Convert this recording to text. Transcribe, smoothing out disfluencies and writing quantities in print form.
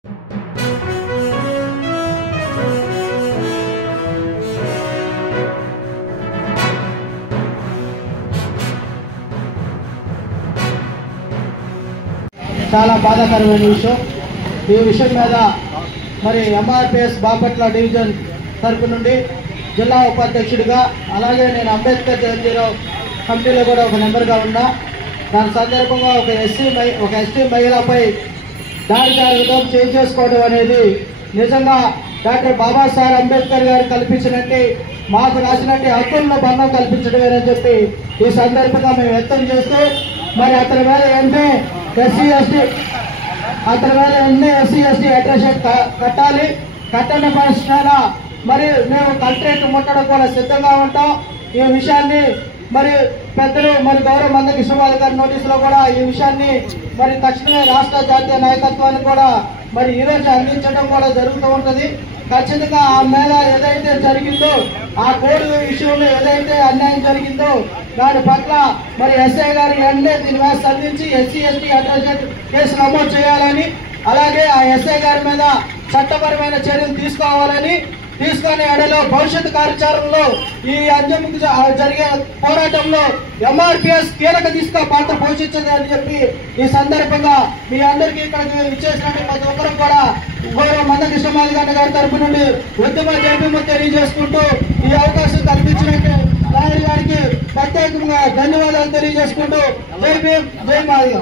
చాలా బాధాకరమైన విషయం. ఈ విషయం మీద మరి ఎంఆర్పిఎస్ బాపట్ల డివిజన్ తరపు నుండి జిల్లా ఉపాధ్యక్షుడిగా, అలాగే నేను అంబేద్కర్ జయంతిరావు కమిటీలో కూడా ఒక మెంబర్గా ఉన్నా. దాని సందర్భంగా ఒక ఎస్టీ మహిళపై దాడి జరగడం, చేసుకోవడం అనేది నిజంగా డాక్టర్ బాబాసాహెబ్ అంబేద్కర్ గారు కల్పించినట్టు మాకు రాసినట్టు హక్కులను భంగం కల్పించడమేనని చెప్పి ఈ సందర్భంగా మేము వ్యక్తం చేస్తూ, మరి అతని మీద ఎస్సీ ఎస్టీ అట్రాసిటీ కట్టాలి. కట్టని పక్షాన మరి మేము కలెక్టరేట్ ముట్టడం కూడా సిద్ధంగా ఉంటాం. ఈ విషయాన్ని మరి పెద్దలు మరి గౌరవ మందకృష్ణ గారి నోటీసులో కూడా ఈ విషయాన్ని మరి తక్షణమే రాష్ట్ర జాతీయ నాయకత్వాన్ని కూడా మరి ఈరోజు అందించడం కూడా జరుగుతూ ఉంటుంది. ఖచ్చితంగా ఆ మీద ఏదైతే జరిగిందో, ఆ కోడ్ విషయంలో ఏదైతే అన్యాయం జరిగిందో దాని పట్ల మరి ఎస్ఐ గారు వెంటనే దీని మీద స్పందించి ఎస్సీ ఎస్టీ అట్రాసిటీ కేసు నమోదు చేయాలని, అలాగే ఆ ఎస్ఐ గారి మీద చట్టపరమైన చర్యలు తీసుకునే ఎడలో భవిష్యత్తు కార్యాచరణలో ఈ అంజముకు జరిగే పోరాటంలో ఎంఆర్పిఎస్ కీలక పాత్ర పోషించదు అని చెప్పి ఈ సందర్భంగా మీ అందరికీ ఇక్కడికి ఇచ్చేసినట్టు ప్రతి ఒక్కరు కూడా గౌరవ మందకృష్ణ గారి తరపు నుండి ఉద్యమ జయభీము తెలియజేసుకుంటూ ఈ అవకాశం కల్పించినట్టు లాయర్ గారికి ప్రత్యేకంగా ధన్యవాదాలు తెలియజేసుకుంటూ జై భీమ్, జై మాదిగ.